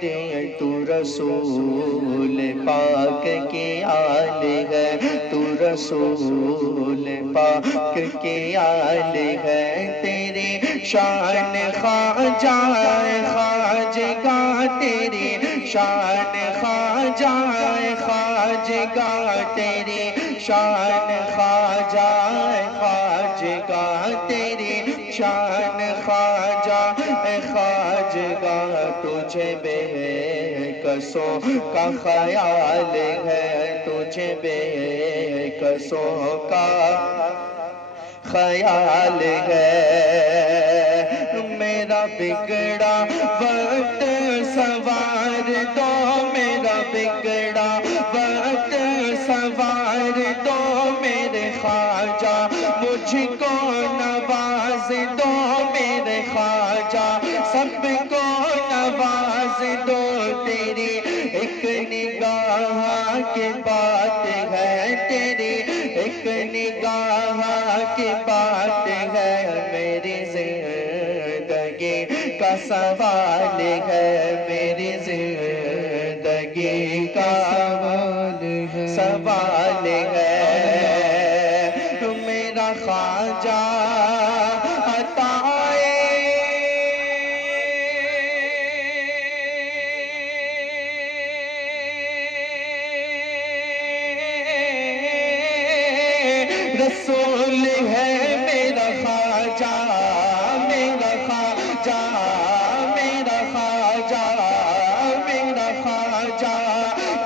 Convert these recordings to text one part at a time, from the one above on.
تو رسول پاک کی آل ہے، تو رسول پاک کی آل ہے، تیری شان خواجہ خواجگاہ، تیری شان خواجہ خواجگاہ، تیری شان خواجہ خواجگاہ، تیری شان خواجہ خواجگاہ، تجھے بے کسوں کا خیال ہے، تجھے بے کسوں کا خیال ہے، میرا بگڑا وقت سوار دو، میرا بگڑا وقت سوار دو، میرے خواجہ مجھ کو نواز دو، میرے خواجہ سب کو نواز دو، تیری ایک نگاہ کی بات ہے، تیری ایک نگاہ کی بات ہے، میری زندگی کا سوال ہے، میری زندگی کا سوال ہے، میرا خواجہ رسول ہے، میرا خواجہ میرا خواجہ میرا خواجہ میرا خواجہ،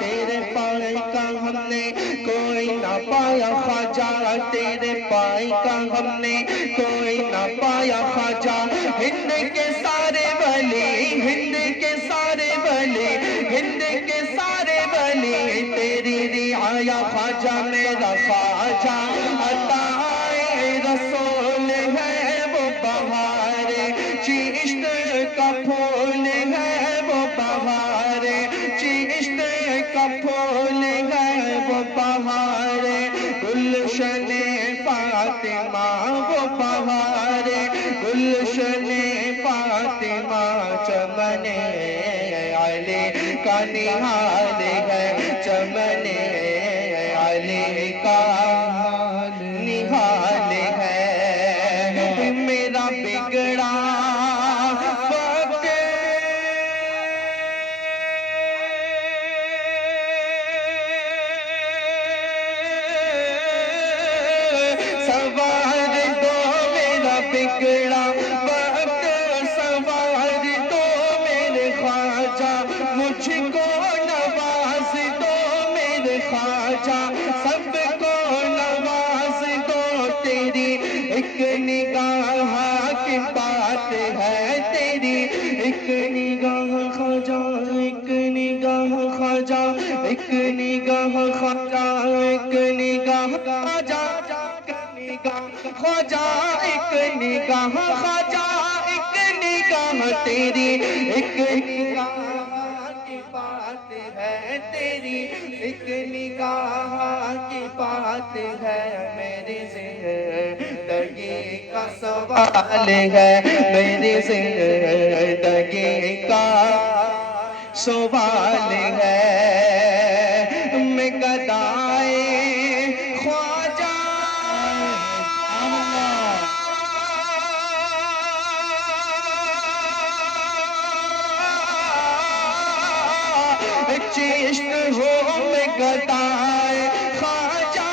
تیرے پائے کا ہم نے کوئی نہ پایا خواجہ، تیرے پائے کا ہم نے کوئی نہ پایا خواجہ، ہند کے سارے ولی، ہند کے سارے ولی، ہند کے سارے ولی تیری رعایا خواجہ، میرا خواجہ عطائے رسول ہے، وہ بہار چشت کا پھول ہے، وہ بہار چشت کا پھول ہے، وہ بہار گلشن فاطمہ، وہ بہار گلشن فاطمہ، چمن علی کا نہال ہے، چمن علی کا نہال ہے، میرا بگڑا وقت سوار دو، میرا بگڑا وقت سوار دو، میرے خواجہ مجھ کو نواز دو، میرے خواجہ سب کو نواز دو، تیری ایک نگاہ کی بات ہے، تیری ایک نگاہ خواجہ، ایک نگاہ خواجہ، ایک نگاہ خواجہ، ایک نگاہ خواجہ، خواجہ ایک نگاہ خواجہ، ایک نگاہ تیری ایک نگاہ کی بات ہے، تیری ایک نگاہ کی بات ہے، میری زندگی کا سوال ہے، میری زندگی کا سوال ہے، میں گدائے خواجہ چشت ہو، میں گدائے خواجہ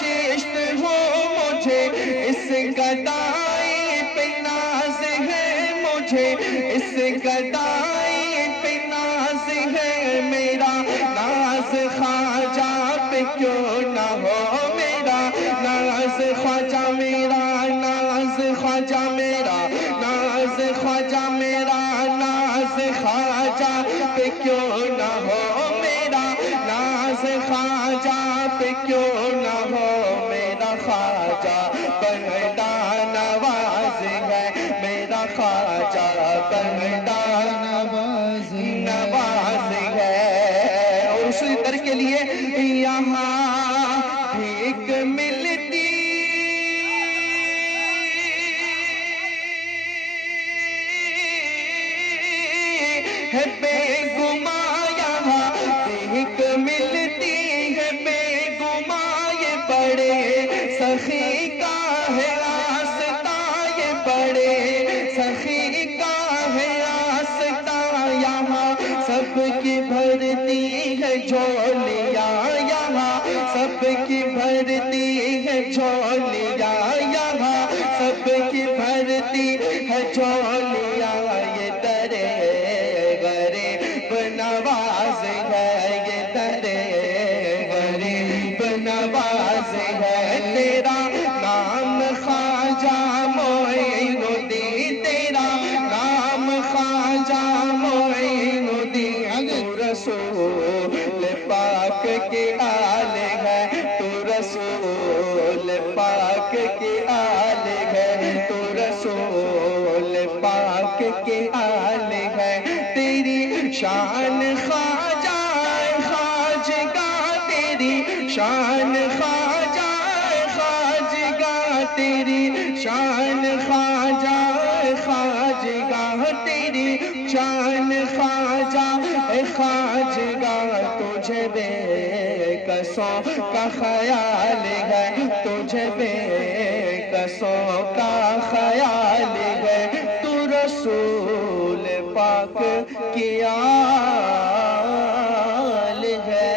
چشت ہو، مجھے اس گدائی پہ ناز ہے، مجھے اس گدائی پہ ناز ہے، میرا ناز خواجہ پہ کیوں نہ ہو، میرا ناز خواجہ، میرا ناز خواجہ، میرا ناز خواجہ، میرا ناز خواجہ پہ کیوں نہ ہو، میرا ناز خواجہ پہ کیوں نہ ہو، میرا خواجہ بندہ نواز ہے، میرا خواجہ بندہ نواز ہے، اور اسی در کے لیے یہاں بھیک ملتی ہے بے گما یہاں دیکھ ملتی ہے بے گما یہ بڑے سخی کا ہے راستہ یہ بڑے سخی کا ہے راستہ یہاں سب کی بھرتی ہے جھولیاں یہاں سب کی بھرتی ہے جھولیاں یہاں سب کی بھرتی ہے جھولیاں یہ درے غریب نواز ہے یہ درے غریب نواز ہے تیرا نام خواجہ معین الدین تیرا نام خواجہ معین الدین تو رسول پاک کی آل ہے تو رسول پاک کی آل ہے تو رسول پاک کی آل ہے تیری شان خواجہ خواجگاہ تیری شان خواجہ خواجگاہ تیری شان خواجہ خواجگاہ تیری شان خواجہ خواجگاہ تجھے بے کسوں کا خیال ہے تجھے بے کسوں کا خیال ہے تو رسول پاک کی آل ہے۔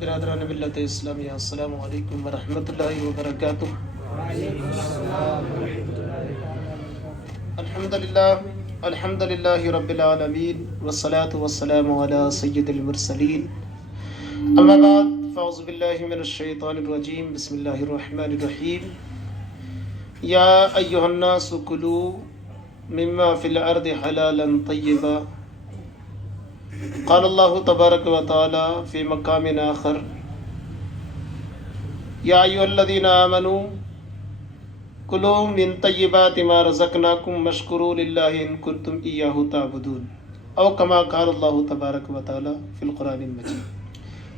برادران ملت اسلامیہ السلام علیکم ورحمۃ اللہ وبرکاتہ۔ الحمدللہ رب العالمین والصلاة والسلام علی سید المرسلین اما بعد فاعوذ باللہ من الشیطان الرجیم بسم اللہ الرحمن الرحیم یا ایہا الناس کلوا مما فی الارض حلالا طیبا قال اللہ تبارک و تعالی فی مقام آخر یا ایھا الذین آمنوا کلوا من طیبات ما رزقناکم واشکروا للہ ان کنتم ایاہ تعبدون او کما قال اللہ تبارک و تعالی فی القرآن المجید۔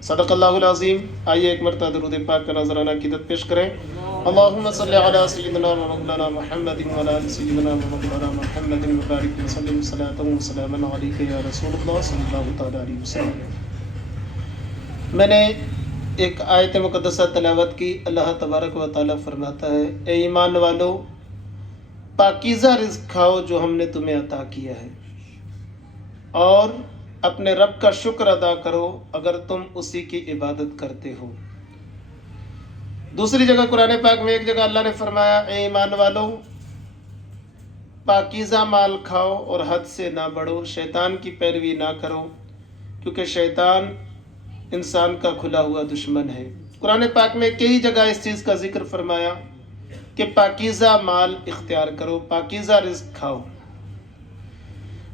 صدق اللہ العظیم۔ آئیے ایک مرتبہ درود پاک کا نذرانہ عقیدت پیش کریں۔ اللہم صلی علی سیدنا و مولانا محمد وعلی آل سیدنا و مولانا محمد وبارک وسلم صلاۃ و سلاما علیک یا رسول اللہ صلی اللہ تعالی علیہ وسلم۔ میں نے ایک آیت مقدسہ تلاوت کی۔ اللہ تبارک و تعالی فرماتا ہے اے ایمان والو پاکیزہ رزق کھاؤ جو ہم نے تمہیں عطا کیا ہے اور اپنے رب کا شکر ادا کرو اگر تم اسی کی عبادت کرتے ہو۔ دوسری جگہ قرآن پاک میں ایک جگہ اللہ نے فرمایا اے ایمان والو پاکیزہ مال کھاؤ اور حد سے نہ بڑھو، شیطان کی پیروی نہ کرو کیونکہ شیطان انسان کا کھلا ہوا دشمن ہے۔ قرآن پاک میں کئی جگہ اس چیز کا ذکر فرمایا کہ پاکیزہ مال اختیار کرو، پاکیزہ رزق کھاؤ۔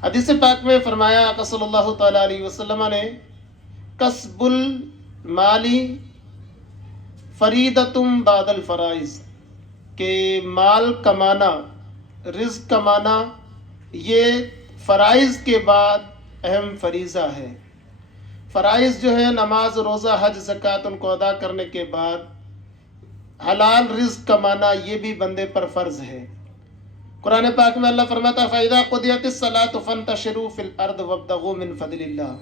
حدیث پاک میں فرمایا آقا صلی اللہ تعالیٰ علیہ وسلم نے کسب المالی فریدتم بعد الفرائض کہ مال کمانا، رزق کمانا یہ فرائض کے بعد اہم فریضہ ہے۔ فرائض جو ہے نماز، روزہ، حج، زکوٰۃ ان کو ادا کرنے کے بعد حلال رزق کمانا یہ بھی بندے پر فرض ہے۔ قرآن پاک میں اللہ فرماتا ہے فَإِذَا قُضِيَتِ الصَّلَاةُ فَانتَشِرُوا فِي الْأَرْضِ وَابْتَغُوا مِن فَضْلِ اللَّهِ،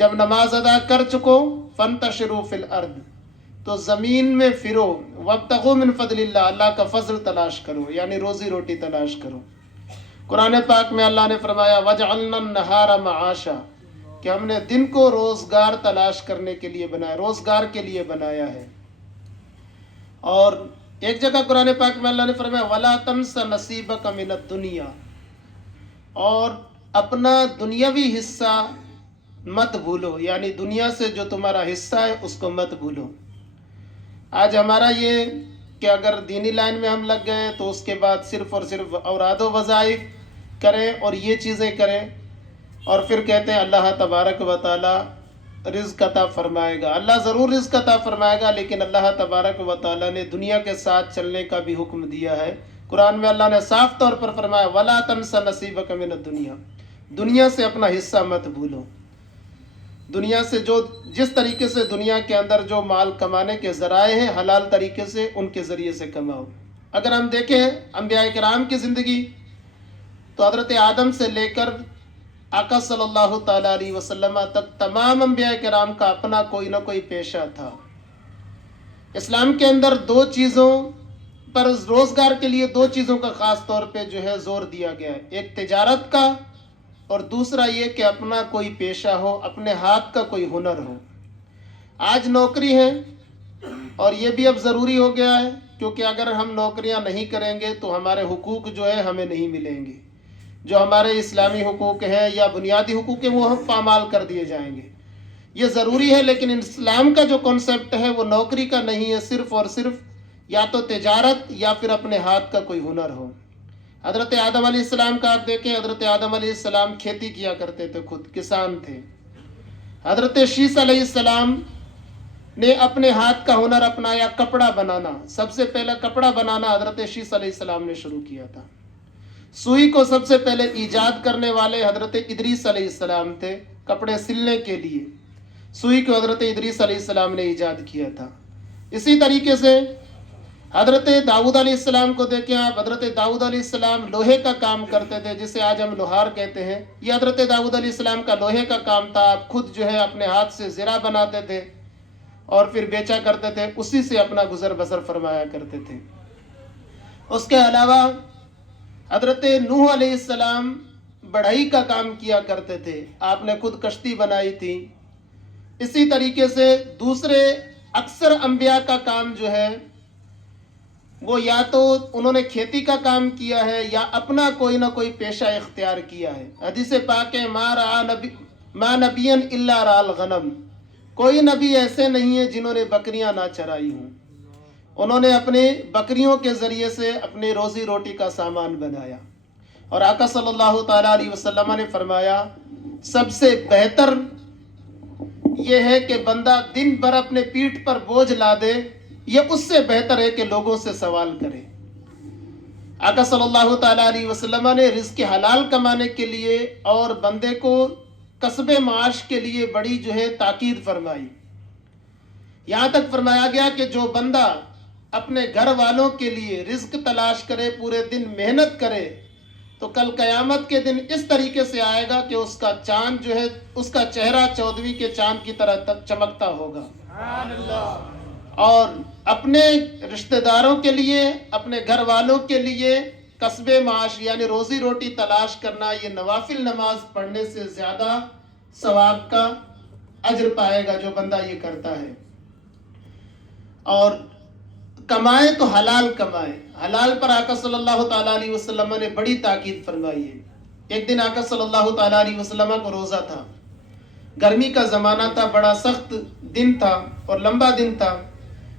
جب نماز ادا کر چکو فَانتَشِرُوا فِي الْأَرْضِ تو زمین میں پھرو، وَابْتَغُوا مِن فَضْلِ اللَّهِ اللہ کا فضل تلاش کرو یعنی روزی روٹی تلاش کرو۔ قرآن پاک میں اللہ نے فرمایا وَجَعَلْنَا النَّهَارَ مَعَاشًا کہ ہم نے دن کو روزگار تلاش کرنے کے لیے بنایا، روزگار کے لیے بنایا ہے۔ اور ایک جگہ قرآن پاک میں اللہ نے فرمایا وَلَا تَنْسَ نَصِيبَكَ مِنَ الدُّنْيَا اور اپنا دنیاوی حصہ مت بھولو، یعنی دنیا سے جو تمہارا حصہ ہے اس کو مت بھولو۔ آج ہمارا یہ کہ اگر دینی لائن میں ہم لگ گئے تو اس کے بعد صرف اور صرف اوراد و وظائف کریں اور یہ چیزیں کریں اور پھر کہتے ہیں اللہ تبارک و تعالی رزق عطا فرمائے گا۔ اللہ ضرور رزق عطا فرمائے گا، لیکن اللہ تبارک و تعالی نے دنیا کے ساتھ چلنے کا بھی حکم دیا ہے۔ قرآن میں اللہ نے صاف طور پر فرمایا وَلَا تَنْسَ نَصِيبَكَ مِنَ الدُّنْيَا دنیا سے اپنا حصہ مت بھولو۔ دنیا سے جو جس طریقے سے دنیا کے اندر جو مال کمانے کے ذرائع ہیں حلال طریقے سے ان کے ذریعے سے کماؤ۔ اگر ہم دیکھیں انبیاء کرام کی زندگی تو حضرت آدم سے لے کر آقا صلی اللہ تعالیٰ علیہ وسلم تک تمام انبیاء کرام کا اپنا کوئی نہ کوئی پیشہ تھا۔ اسلام کے اندر دو چیزوں پر روزگار کے لیے دو چیزوں کا خاص طور پہ جو ہے زور دیا گیا ہے، ایک تجارت کا اور دوسرا یہ کہ اپنا کوئی پیشہ ہو، اپنے ہاتھ کا کوئی ہنر ہو۔ آج نوکری ہے اور یہ بھی اب ضروری ہو گیا ہے، کیونکہ اگر ہم نوکریاں نہیں کریں گے تو ہمارے حقوق جو ہے ہمیں نہیں ملیں گے، جو ہمارے اسلامی حقوق ہیں یا بنیادی حقوق ہیں وہ ہم پامال کر دیے جائیں گے۔ یہ ضروری ہے، لیکن اسلام کا جو کنسپٹ ہے وہ نوکری کا نہیں ہے، صرف اور صرف یا تو تجارت یا پھر اپنے ہاتھ کا کوئی ہنر ہو۔ حضرت آدم علیہ السلام کا آپ دیکھیں، حضرت آدم علیہ السلام کھیتی کیا کرتے تھے، خود کسان تھے۔ حضرت شیس علیہ السلام نے اپنے ہاتھ کا ہنر اپنایا، کپڑا بنانا۔ سب سے پہلا کپڑا بنانا حضرت شیس علیہ السلام نے شروع کیا تھا۔ سوئی کو سب سے پہلے ایجاد کرنے والے حضرت ادریس علیہ السلام تھے، کپڑے سلنے کے لیے سوئی کو حضرت ادریس علیہ السلام نے ایجاد کیا تھا۔ اسی طریقے سے حضرت داؤد علیہ السلام کو دیکھیں آپ، حضرت داؤد علیہ السلام لوہے کا کام کرتے تھے، جسے آج ہم لوہار کہتے ہیں۔ یہ حضرت داؤد علیہ السلام کا لوہے کا کام تھا۔ آپ خود جو ہے اپنے ہاتھ سے زرہ بناتے تھے اور پھر بیچا کرتے تھے، اسی سے اپنا گزر بسر فرمایا کرتے تھے۔ اس کے علاوہ حضرت نوح علیہ السلام بڑھئی کا کام کیا کرتے تھے، آپ نے خود کشتی بنائی تھی۔ اسی طریقے سے دوسرے اکثر انبیاء کا کام جو ہے وہ یا تو انہوں نے کھیتی کا کام کیا ہے یا اپنا کوئی نہ کوئی پیشہ اختیار کیا ہے۔ حدیث پاک ہے ما نبی الا رعى الغنم، کوئی نبی ایسے نہیں ہیں جنہوں نے بکریاں نہ چرائی ہوں، انہوں نے اپنے بکریوں کے ذریعے سے اپنی روزی روٹی کا سامان بنایا۔ اور آقا صلی اللہ تعالیٰ علیہ وسلم نے فرمایا سب سے بہتر یہ ہے کہ بندہ دن بھر اپنے پیٹھ پر بوجھ لا دے، یہ اس سے بہتر ہے کہ لوگوں سے سوال کرے۔ آقا صلی اللہ تعالیٰ علیہ وسلم نے رزق حلال کمانے کے لیے اور بندے کو کسب معاش کے لیے بڑی جو ہے تاکید فرمائی۔ یہاں تک فرمایا گیا کہ جو بندہ اپنے گھر والوں کے لیے رزق تلاش کرے، پورے دن محنت کرے، تو کل قیامت کے دن اس طریقے سے آئے گا کہ اس کا چاند جو ہے، اس کا چہرہ 14ویں کے چاند کی طرح چمکتا ہوگا۔ اور اپنے رشتہ داروں کے لیے، اپنے گھر والوں کے لیے کسب معاش یعنی روزی روٹی تلاش کرنا، یہ نوافل نماز پڑھنے سے زیادہ ثواب کا اجر پائے گا جو بندہ یہ کرتا ہے۔ اور کمائے تو حلال کمائے، حلال پر آقا صلی اللہ تعالیٰ علیہ وسلم نے بڑی تاکید فرمائی ہے۔ ایک دن آقا صلی اللہ تعالیٰ علیہ وسلم کو روزہ تھا، گرمی کا زمانہ تھا، بڑا سخت دن تھا اور لمبا دن تھا۔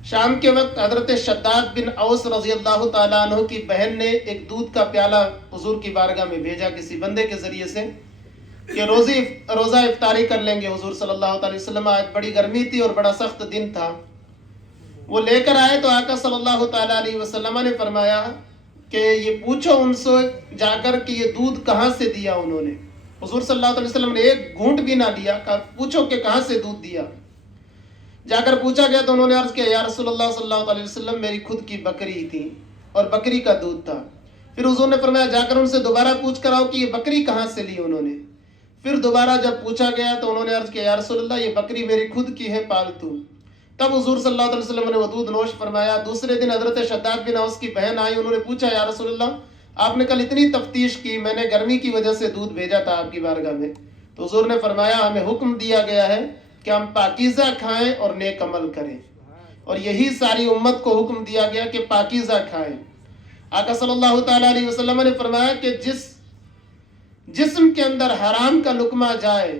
شام کے وقت حضرت شداد بن اوس رضی اللہ تعالیٰ عنہ کی بہن نے ایک دودھ کا پیالہ حضور کی بارگاہ میں بھیجا کسی بندے کے ذریعے سے کہ روزہ افطاری کر لیں گے حضور صلی اللہ تعالی وسلم۔ آج بڑی گرمی تھی اور بڑا سخت دن تھا۔ وہ لے کر آئے تو آقا صلی اللہ تعالیٰ علیہ وسلم نے فرمایا کہ یہ پوچھو ان سے جا کر کہ یہ دودھ کہاں سے دیا انہوں نے۔ حضور صلی اللہ علیہ وسلم نے ایک گھونٹ بھی نہ لیا، پوچھو کہ کہاں سے دودھ دیا۔ جا کر پوچھا گیا تو انہوں نے عرض کیا یا رسول اللہ صلی اللہ علیہ وسلم میری خود کی بکری تھی اور بکری کا دودھ تھا۔ پھر حضور نے فرمایا جا کر ان سے دوبارہ پوچھ کر آؤ کہ یہ بکری کہاں سے لی انہوں نے۔ پھر دوبارہ جب پوچھا گیا تو انہوں نے عرض کیا یا رسول اللہ یہ بکری میری خود کی ہے پالتو۔ تب حضور صلی اللہ علیہ وسلم نے وہ دودھ نوش فرمایا۔ دوسرے دن حضرت شداد بن اوس کی بہن آئی، انہوں نے پوچھا یا رسول اللہ آپ نے کل اتنی تفتیش کی، میں نے گرمی کی وجہ سے دودھ بھیجا تھا آپ کی بارگاہ میں، تو حضور نے فرمایا ہمیں حکم دیا گیا ہے کہ ہم پاکیزہ کھائیں اور نیک عمل کریں، اور یہی ساری امت کو حکم دیا گیا کہ پاکیزہ کھائیں۔ آقا صلی اللہ تعالیٰ علیہ وسلم نے فرمایا کہ جس جسم کے اندر حرام کا لقمہ جائے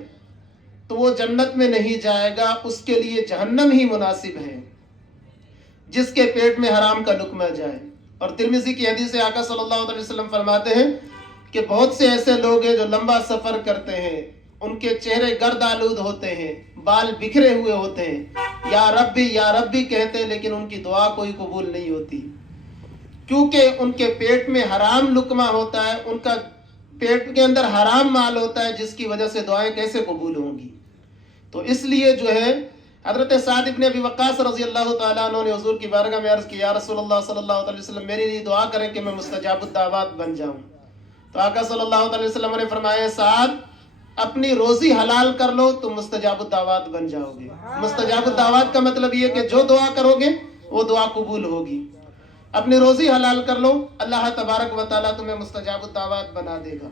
تو وہ جنت میں نہیں جائے گا، اس کے لیے جہنم ہی مناسب ہے جس کے پیٹ میں حرام کا لقمہ جائے۔ اور ترمذی کی حدیث سے آقا صلی اللہ علیہ وسلم فرماتے ہیں کہ بہت سے ایسے لوگ ہیں جو لمبا سفر کرتے ہیں، ان کے چہرے گرد آلود ہوتے ہیں، بال بکھرے ہوئے ہوتے ہیں، یا ربی کہتے ہیں، لیکن ان کی دعا کوئی قبول نہیں ہوتی، کیونکہ ان کے پیٹ میں حرام لقمہ ہوتا ہے، ان کا پیٹ کے اندر حرام مال ہوتا ہے، جس کی وجہ سے دعائیں کیسے قبول ہوں گی۔ تو اس لیے جو ہے حضرت سعد ابن ابی وقاص رضی اللہ تعالیٰ عنہ نے حضور کی بارگاہ میں عرض کی یا رسول اللہ صلی اللہ علیہ وسلم میرے لیے دعا کریں کہ میں مستجاب الدعوات بن جاؤں۔ تو آقا صلی اللہ علیہ وسلم نے فرمایا سعد اپنی روزی حلال کر لو تو مستجاب الدعوات بن جاؤ گے. مستجاب الدعوات کا مطلب یہ کہ جو دعا کرو گے وہ دعا قبول ہوگی. اپنی روزی حلال کر لو, اللہ تبارک و تعالیٰ تمہیں مستجاب الدعوات بنا دے گا.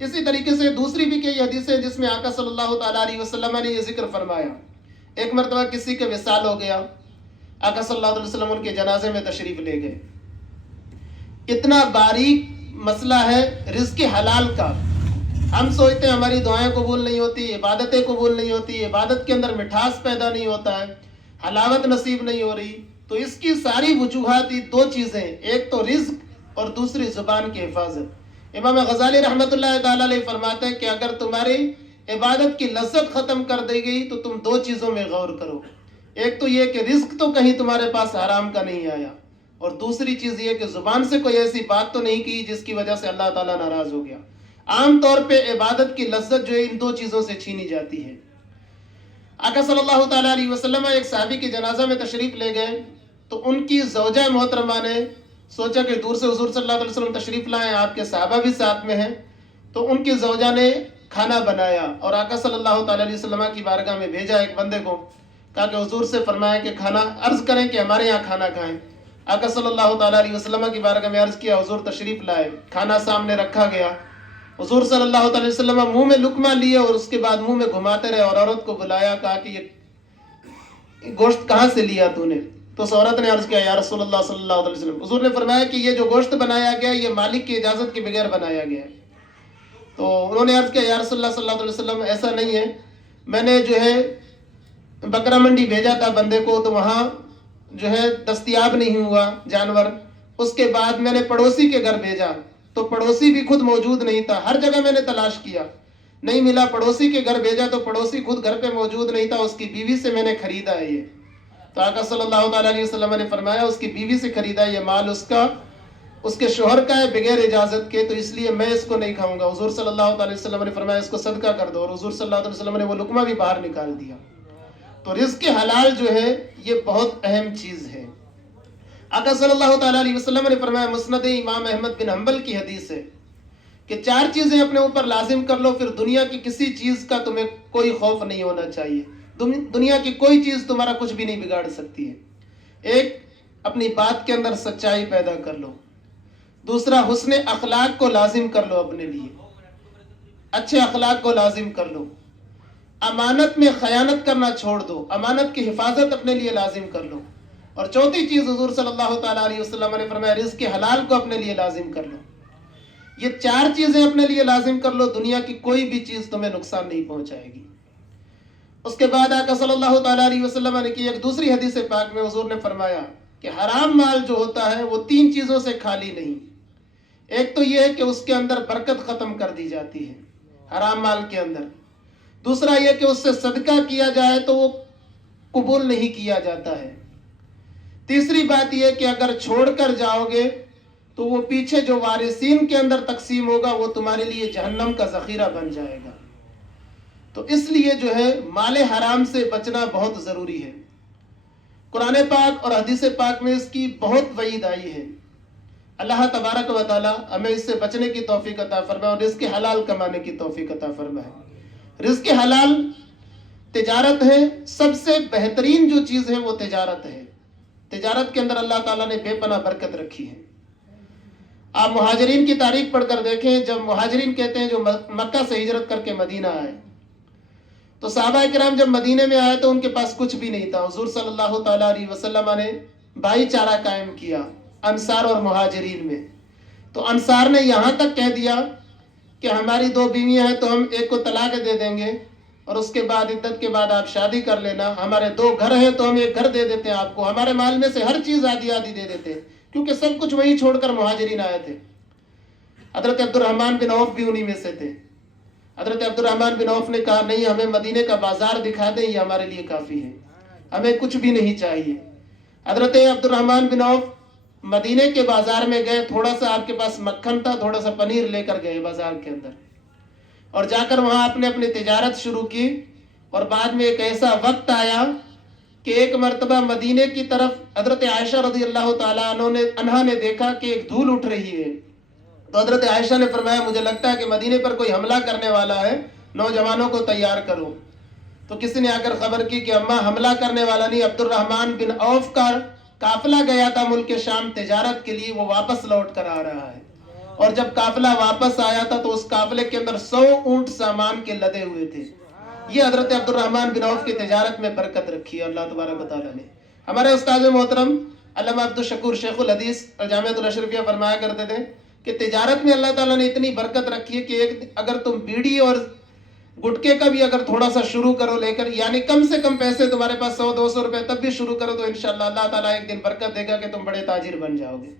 اسی طریقے سے دوسری بھی کئی حدیثیں جس میں آقا صلی اللہ تعالیٰ علیہ وسلم نے یہ ذکر فرمایا. ایک مرتبہ کسی کے وصال ہو گیا, آقا صلی اللہ علیہ وسلم ان کے جنازے میں تشریف لے گئے. اتنا باریک مسئلہ ہے رزق حلال کا. ہم سوچتے ہیں ہماری دعائیں قبول نہیں ہوتی, عبادتیں قبول نہیں ہوتی, عبادت کے اندر مٹھاس پیدا نہیں ہوتا ہے, حلاوت نصیب نہیں ہو رہی. تو اس کی ساری وجوہات دو چیزیں, ایک تو رزق اور دوسری زبان کی حفاظت. امام غزالی رحمۃ اللہ تعالی علیہ فرماتے ہیں کہ اگر تمہاری عبادت کی لذت ختم کر دی گئی تو تم دو چیزوں میں غور کرو. ایک تو یہ کہ رزق تو کہیں تمہارے پاس حرام کا نہیں آیا, اور دوسری چیز یہ کہ زبان سے کوئی ایسی بات تو نہیں کی جس کی وجہ سے اللہ تعالیٰ ناراض ہو گیا. عام طور پہ عبادت کی لذت جو ہے ان دو چیزوں سے چھینی جاتی ہے. آقا صلی اللہ تعالیٰ علیہ وسلم ایک صحابی کے جنازہ میں تشریف لے گئے تو ان کی زوجہ محترمہ نے سوچا کہ دور سے حضور صلی اللہ علیہ وسلم تشریف لائے, آپ کے صحابہ بھی ساتھ میں ہیں, تو ان کی زوجہ نے کھانا بنایا اور آقا صلی اللہ تعالیٰ علیہ وسلم کی بارگاہ میں بھیجا ایک بندے کو, کہا کہ حضور سے فرمائیں کہ کھانا عرض کریں کہ ہمارے یہاں کھانا کھائیں. آقا صلی اللہ تعالیٰ علیہ وسلم کی بارگاہ میں عرض کیا, حضور تشریف لائے, کھانا سامنے رکھا گیا. حضور صلی اللہ تعالیٰ علیہ وسلم منہ میں لقمہ لیے اور اس کے بعد منہ میں گھماتے رہے اور عورت کو بلایا, کہا کہ یہ گوشت کہاں سے لیا تو نے؟ تو اس عورت نے عرض کیا یا رسول اللہ صلی اللہ علیہ وسلم. حضور نے فرمایا کہ یہ جو گوشت بنایا گیا یہ مالک کی اجازت کے بغیر بنایا گیا ہے. تو انہوں نے عرض کیا یا رسول اللہ صلی اللہ علیہ وسلم ایسا نہیں ہے, میں نے جو ہے بکرا منڈی بھیجا تھا بندے کو تو وہاں جو ہے دستیاب نہیں ہوا جانور. اس کے بعد میں نے پڑوسی کے گھر بھیجا تو پڑوسی بھی خود موجود نہیں تھا, ہر جگہ میں نے تلاش کیا نہیں ملا. پڑوسی کے گھر بھیجا تو پڑوسی خود گھر پہ موجود نہیں تھا, اس کی بیوی سے میں نے خریدا ہے یہ. تو آقا صلی اللہ تعالیٰ علیہ وسلم نے فرمایا اس کی بیوی سے خریدا ہے, یہ مال اس کا اس کے شوہر کا ہے بغیر اجازت کے, تو اس لیے میں اس کو نہیں کھاؤں گا. حضور صلی اللہ تعالیٰ علیہ وسلم نے فرمایا اس کو صدقہ کر دو, اور حضور صلی اللہ علیہ وسلم نے وہ لقمہ بھی باہر نکال دیا. تو رزق حلال جو ہے یہ بہت اہم چیز ہے. آقا صلی اللہ تعالیٰ علیہ وسلم نے فرمایا, مسند امام احمد بن حنبل کی حدیث ہے کہ 4 چیزیں اپنے اوپر لازم کر لو, پھر دنیا کی کسی چیز کا تمہیں کوئی خوف نہیں ہونا چاہیے. دنیا کی کوئی چیز تمہارا کچھ بھی نہیں بگاڑ سکتی ہے. ایک, اپنی بات کے اندر سچائی پیدا کر لو. دوسرا, حسن اخلاق کو لازم کر لو, اپنے لیے اچھے اخلاق کو لازم کر لو. امانت میں خیانت کرنا چھوڑ دو, امانت کی حفاظت اپنے لیے لازم کر لو. اور چوتھی چیز حضور صلی اللہ تعالیٰ علیہ وسلم نے فرمایا رزق حلال کو اپنے لیے لازم کر لو. یہ 4 چیزیں اپنے لیے لازم کر لو, دنیا کی کوئی بھی چیز تمہیں نقصان نہیں پہنچائے گی. اس کے بعد آقا صلی اللہ تعالیٰ علیہ وسلم نے کی ایک دوسری حدیث پاک میں حضور نے فرمایا کہ حرام مال جو ہوتا ہے وہ 3 چیزوں سے خالی نہیں. ایک تو یہ ہے کہ اس کے اندر برکت ختم کر دی جاتی ہے حرام مال کے اندر. دوسرا یہ کہ اس سے صدقہ کیا جائے تو وہ قبول نہیں کیا جاتا ہے. تیسری بات یہ کہ اگر چھوڑ کر جاؤ گے تو وہ پیچھے جو وارثین کے اندر تقسیم ہوگا وہ تمہارے لیے جہنم کا ذخیرہ بن جائے گا. تو اس لیے جو ہے مال حرام سے بچنا بہت ضروری ہے. قرآن پاک اور حدیث پاک میں اس کی بہت وعید آئی ہے. اللہ تبارک و تعالی ہمیں اس سے بچنے کی توفیق عطا فرمائے اور رزق حلال کمانے کی توفیق عطا فرمائے. رزق حلال تجارت ہے, سب سے بہترین جو چیز ہے وہ تجارت ہے. تجارت کے اندر اللہ تعالیٰ نے بے پناہ برکت رکھی ہے. آپ مہاجرین کی تاریخ پڑھ کر دیکھیں, جب مہاجرین کہتے ہیں جو مکہ سے ہجرت کر کے مدینہ آئے, تو صحابہ کرام جب مدینے میں آئے تو ان کے پاس کچھ بھی نہیں تھا. حضور صلی اللہ تعالیٰ علیہ وسلم نے بھائی چارہ قائم کیا انصار اور مہاجرین میں. تو انصار نے یہاں تک کہہ دیا کہ ہماری 2 بیویاں ہیں تو ہم ایک کو طلاق دے دیں گے اور اس کے بعد عدت کے بعد آپ شادی کر لینا. ہمارے 2 گھر ہیں تو ہم ایک گھر دے دیتے ہیں آپ کو, ہمارے مال میں سے ہر چیز آدھی آدھی دے دیتے ہیں, کیونکہ سب کچھ وہیں چھوڑ کر مہاجرین آئے تھے. حضرت عبد الرحمن بن عوف بھی انہی میں سے تھے. حضرت عبد الرحمن بن عوف نے کہا نہیں, ہمیں مدینے کا بازار دکھا دیں, یہ ہمارے لیے کافی ہے, ہمیں کچھ بھی نہیں چاہیے. حضرت عبد الرحمن بن عوف مدینے کے بازار میں گئے, تھوڑا سا آپ کے پاس مکھن تھا, تھوڑا سا پنیر لے کر گئے بازار کے اندر, اور جا کر وہاں آپ نے اپنی تجارت شروع کی. اور بعد میں ایک ایسا وقت آیا کہ ایک مرتبہ مدینے کی طرف حضرت عائشہ رضی اللہ تعالیٰ عنہا نے دیکھا کہ ایک دھول اٹھ رہی ہے. تو حضرت عائشہ نے فرمایا مجھے لگتا ہے کہ مدینے پر کوئی حملہ کرنے والا ہے، نوجوانوں کو تیار کرو. تو کسی نے آ کر خبر کی کہ اماں حملہ کرنے والا نہیں، عبد الرحمن بن عوف کا قافلہ گیا تھا ملک شام تجارت کے لیے، وہ واپس لوٹ کر آ رہا ہے. اور جب قافلہ واپس آیا تھا تو اس قافلے کے اندر 100 اونٹ سامان کے لدے ہوئے تھے. یہ حضرت عبد الرحمن بن عوف کی تجارت میں برکت رکھی ہے اللہ تبارک و تعالیٰ نے. ہمارے استاد محترم علامہ عبد الشکور شیخ الحدیث جامعۃ الاشرفیہ فرمایا کرتے تھے کہ تجارت میں اللہ تعالیٰ نے اتنی برکت رکھی ہے کہ اگر تم بیڑی اور گٹکے کا بھی اگر تھوڑا سا شروع کرو لے کر، یعنی کم سے کم پیسے تمہارے پاس 100-200 روپے، تب بھی شروع کرو تو انشاءاللہ اللہ تعالیٰ ایک دن برکت دے گا کہ تم بڑے تاجر بن جاؤ گے.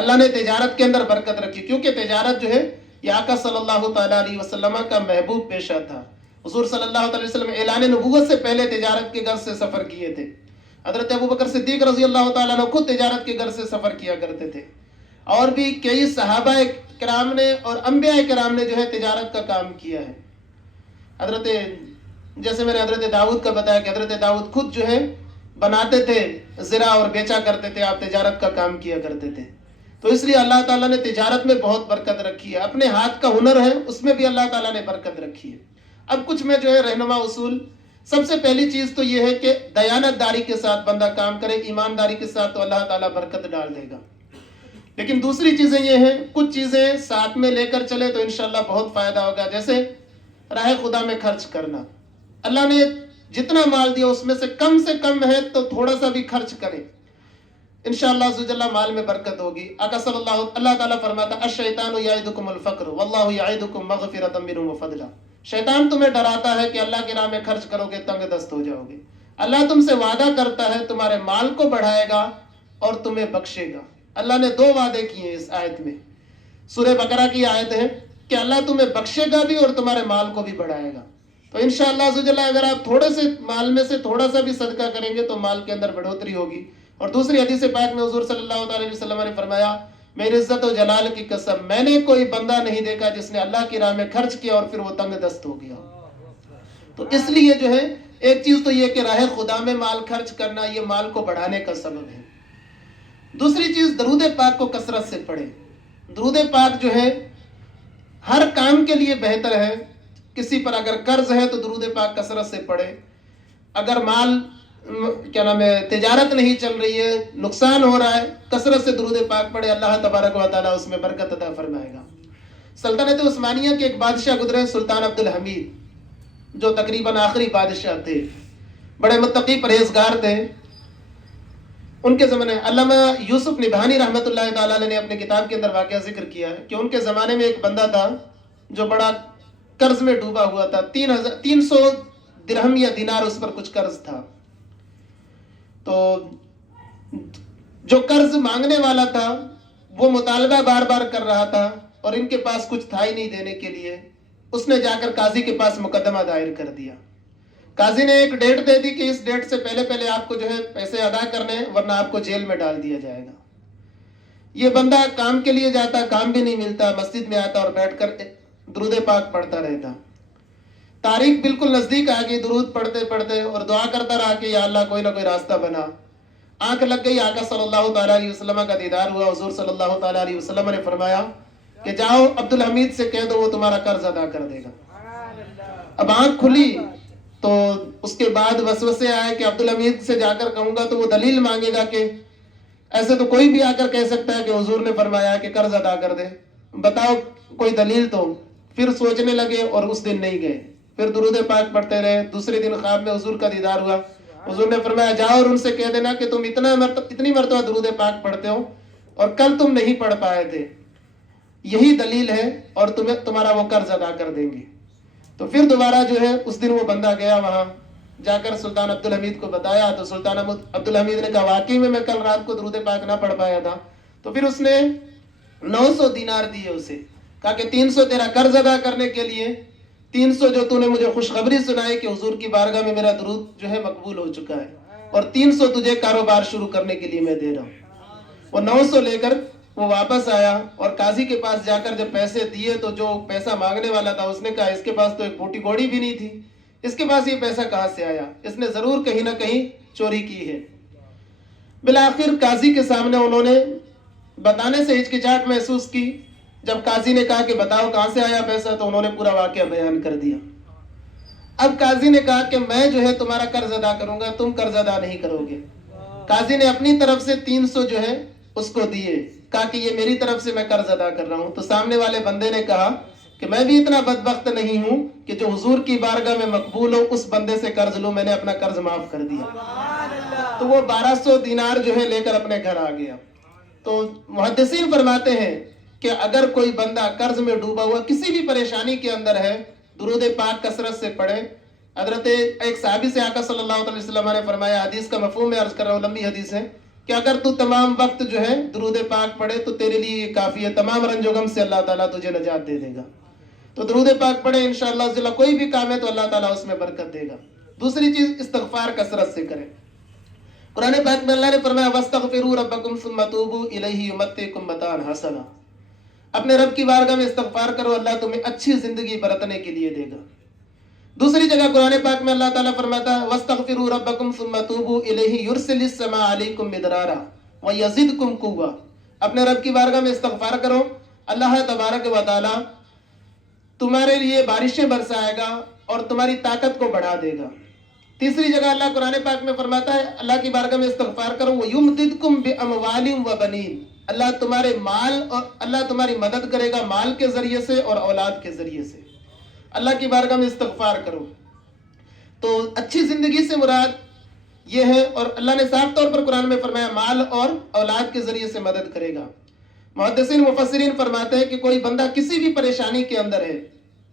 اللہ نے تجارت کے اندر برکت رکھی، کیونکہ تجارت جو ہے یہ آقا صلی اللہ تعالیٰ علیہ وسلم کا محبوب پیشہ تھا. حضور صلی اللہ علیہ وسلم اعلان نبوت سے پہلے تجارت کے غرض سے سفر کیے تھے. حضرت ابوبکر صدیق رضی اللہ تعالیٰ عنہ خود تجارت کے غرض سے سفر کیا کرتے تھے. اور بھی کئی صحابہ کرام نے اور انبیاء کرام نے جو ہے تجارت کا کام کیا ہے. حضرت جیسے میں نے حضرت داؤد کا بتایا کہ حضرت داؤد خود جو ہے بناتے تھے زرع اور بیچا کرتے تھے، آپ تجارت کا کام کیا کرتے تھے. تو اس لیے اللہ تعالیٰ نے تجارت میں بہت برکت رکھی ہے. اپنے ہاتھ کا ہنر ہے اس میں بھی اللہ تعالیٰ نے برکت رکھی ہے. اب کچھ میں جو ہے رہنما اصول، سب سے پہلی چیز تو یہ ہے کہ دیانت داری کے ساتھ بندہ کام کرے، ایمانداری کے ساتھ، تو اللہ تعالیٰ برکت ڈال دے گا. لیکن دوسری چیزیں یہ ہیں، کچھ چیزیں ساتھ میں لے کر چلے تو انشاءاللہ بہت فائدہ ہوگا. جیسے راہ خدا میں خرچ کرنا. اللہ نے جتنا مال دیا اس میں سے کم ہے تو تھوڑا سا بھی خرچ کرے، انشاءاللہ عزوجل مال میں برکت ہوگی. آقا صلی اللہ تعالیٰ فرماتا الشیطان یعدکم الفقر واللہ یعدکم مغفرۃ منہ وفضلا. شیطان تمہیں ڈراتا ہے کہ اللہ کی راہ میں خرچ کرو گے تنگ دست ہو جاؤ گے. اللہ تم سے وعدہ کرتا ہے تمہارے مال کو بڑھائے گا اور تمہیں بخشے گا. اللہ نے 2 وعدے کیے ہیں اس آیت میں. سورہ بقرہ کی آیت ہے کہ اللہ تمہیں بخشے گا بھی اور تمہارے مال کو بھی بڑھائے گا. تو انشاءاللہ عزوجل اگر آپ تھوڑے سے مال میں سے تھوڑا سا بھی صدقہ کریں گے تو مال کے اندر بڑھوتری ہوگی. اور دوسری حدیث پاک میں حضور صلی اللہ علیہ وسلم نے فرمایا میری عزت و جلال کی قسم میں نے کوئی بندہ نہیں دیکھا جس نے اللہ کی راہ میں خرچ کیا اور پھر وہ تنگ دست ہو گیا. تو اس لیے جو ہے ایک چیز تو یہ کہ راہ خدا میں مال خرچ کرنا یہ مال کو بڑھانے کا سبب ہے. دوسری چیز درود پاک کو کثرت سے پڑھیں. درود پاک جو ہے ہر کام کے لیے بہتر ہے. کسی پر اگر قرض ہے تو درود پاک کثرت سے پڑھے. اگر مال تجارت نہیں چل رہی ہے، نقصان ہو رہا ہے، کثرت سے درود پاک پڑھے، اللہ تبارک و تعالیٰ اس میں برکت عطا فرمائے گا. سلطنت عثمانیہ کے ایک بادشاہ گزرے سلطان عبد الحمید، جو تقریباً آخری بادشاہ تھے، بڑے متقی پرہیزگار تھے. ان کے زمانے علامہ یوسف نبہانی رحمۃ اللہ تعالیٰ نے اپنے کتاب کے اندر واقعہ ذکر کیا ہے کہ ان کے زمانے میں ایک بندہ تھا جو بڑا قرض میں ڈوبا ہوا تھا. 300 درہم یا دینار اس پر کچھ قرض تھا. تو جو قرض مانگنے والا تھا وہ مطالبہ بار بار کر رہا تھا اور ان کے پاس کچھ تھا ہی نہیں دینے کے لیے. اس نے جا کر قاضی کے پاس مقدمہ دائر کر دیا. قاضی نے ایک ڈیٹ دے دی کہ اس ڈیٹ سے پہلے آپ کو جو ہے پیسے ادا کرنے ہیں ورنہ آپ کو جیل میں ڈال دیا جائے گا. یہ بندہ کام کے لیے جاتا، کام بھی نہیں ملتا، مسجد میں آتا اور بیٹھ کر درود پاک پڑھتا رہتا. تاریخ بالکل نزدیک آ گئی، درود پڑھتے پڑھتے اور دعا کرتا رہا کہ یا اللہ کوئی نہ کوئی راستہ بنا. آنکھ لگ گئی، آقا صلی اللہ تعالیٰ علیہ وسلم کا دیدار ہوا. حضور صلی اللہ تعالیٰ علیہ وسلم نے فرمایا کہ جاؤ عبد الحمید سے کہہ دو وہ تمہارا قرض ادا کر دے گا. اب آنکھ کھلی تو اس کے بعد وسوسے آئے کہ عبد الحمید سے جا کر کہوں گا تو وہ دلیل مانگے گا کہ ایسے تو کوئی بھی آ کر کہہ سکتا ہے کہ حضور نے فرمایا کہ قرض ادا کر دے، بتاؤ کوئی دلیل تو. پھر سوچنے لگے اور اس دن نہیں گئے. پھر درود پاک پڑھتے رہے. دوسرے دن خواب میں حضور کا دیدار ہوا. حضور نے فرمایا جاؤ اور ان سے کہہ دینا کہ تم اتنی مرتبہ درود پاک پڑھتے ہو اور کل تم نہیں پڑھ پائے تھے، یہی دلیل ہے اور تمہارا وہ قرض ادا کر دیں گے. تو پھر دوبارہ جو ہے اس دن وہ بندہ گیا، وہاں جا کر سلطان عبد الحمید کو بتایا تو سلطان عبد الحمید نے کہا واقعی میں کل رات کو درود پاک نہ پڑھ پایا تھا. تو پھر اس نے 900 دینار دیے اسے، کہا کہ 300 تیرا قرض ادا کرنے کے لیے، 300 جو تو نے مجھے خوشخبری سنائی کہ حضور کی بارگاہ میں میرا درود جو ہے مقبول ہو چکا ہے، اور 300 تجھے کاروبار شروع کرنے کے لیے میں دے رہا ہوں. وہ 900 لے کر وہ واپس آیا اور قاضی کے پاس جا کر جب پیسے دیے تو جو پیسہ مانگنے والا تھا اس نے کہا اس کے پاس تو ایک بوٹی گوڑی بھی نہیں تھی، اس کے پاس یہ پیسہ کہاں سے آیا، اس نے ضرور کہیں نہ کہیں چوری کی ہے. بالآخر قاضی کے سامنے انہوں نے بتانے سے ہچکچاہٹ محسوس کی جب قاضی نے کہا کہ بتاؤ کہاں سے آیا پیسہ، تو انہوں نے پورا واقعہ بیان کر دیا. اب قاضی نے کہا کہ میں جو ہے تمہارا قرض ادا کروں گا، تم قرض ادا نہیں کرو گے. قاضی نے اپنی طرف سے 300 جو ہے اس کو دیے، کہا کہ یہ میری طرف سے میں قرض ادا کر رہا ہوں. تو سامنے والے بندے نے کہا کہ میں بھی اتنا بدبخت نہیں ہوں کہ جو حضور کی بارگاہ میں مقبول ہو اس بندے سے قرض لوں، میں نے اپنا قرض معاف کر دیا. تو وہ 1200 دینار جو ہے لے کر اپنے گھر آ گیا. تو محدثین فرماتے ہیں کہ اگر کوئی بندہ قرض میں ڈوبا ہوا کسی بھی پریشانی کے اندر ہے، درود پاک کثرت سے پڑھے. حضرت ایک صحابی سے آقا صلی اللہ علیہ وسلم نے فرمایا، حدیث کا مفہوم میں عرض کر رہا ہوں، لمبی حدیث ہے، کہ اگر تو تمام وقت جو ہے درود پاک پڑھے تو تیرے لیے یہ کافی ہے، تمام رنج و غم سے اللہ تعالیٰ تجھے نجات دے دے گا. تو درود پاک پڑھے، انشاءاللہ کوئی بھی کام ہے تو اللہ تعالیٰ اس میں برکت دے گا. دوسری چیز استغفار کثرت سے کریں. قرآن پاک میں اللہ نے فرمایا وَاسْتَغْفِرُوا رَبَّكُمْ ثُمَّ تُوبُوا إِلَيْهِ يُمَتِّعْكُم مَتَاعًا حَسَنًا. اپنے رب کی بارگاہ میں استغفار کرو، اللہ تمہیں اچھی زندگی برتنے کے لیے دے گا. دوسری جگہ قرآن پاک میں اللہ تعالیٰ فرماتا ہے وَاسْتَغْفِرُوا رَبَّكُمْ ثُمَّ تُوبُوا إِلَيْهِ يُرْسِلِ السَّمَاءَ عَلَيْكُم مِّدْرَارًا وَيَزِدْكُمْ قُوَّةً. اپنے رب کی بارگاہ میں استغفار کرو، اللہ تبارک و تعالیٰ تمہارے لیے بارشیں برسائے گا اور تمہاری طاقت کو بڑھا دے گا. تیسری جگہ اللہ قرآن پاک میں فرماتا ہے اللہ کی بارگاہ میں استغفار کرو وَيُمْدِدْكُمْ بِأَمْوَالٍ وَبَنِينَ. اللہ تمہارے مال اور اللہ تمہاری مدد کرے گا مال کے ذریعے سے اور اولاد کے ذریعے سے. اللہ کی بارگاہ میں استغفار کرو. تو اچھی زندگی سے مراد یہ ہے، اور اللہ نے صاف طور پر قرآن میں فرمایا مال اور اولاد کے ذریعے سے مدد کرے گا. محدثین مفسرین فرماتے ہیں کہ کوئی بندہ کسی بھی پریشانی کے اندر ہے،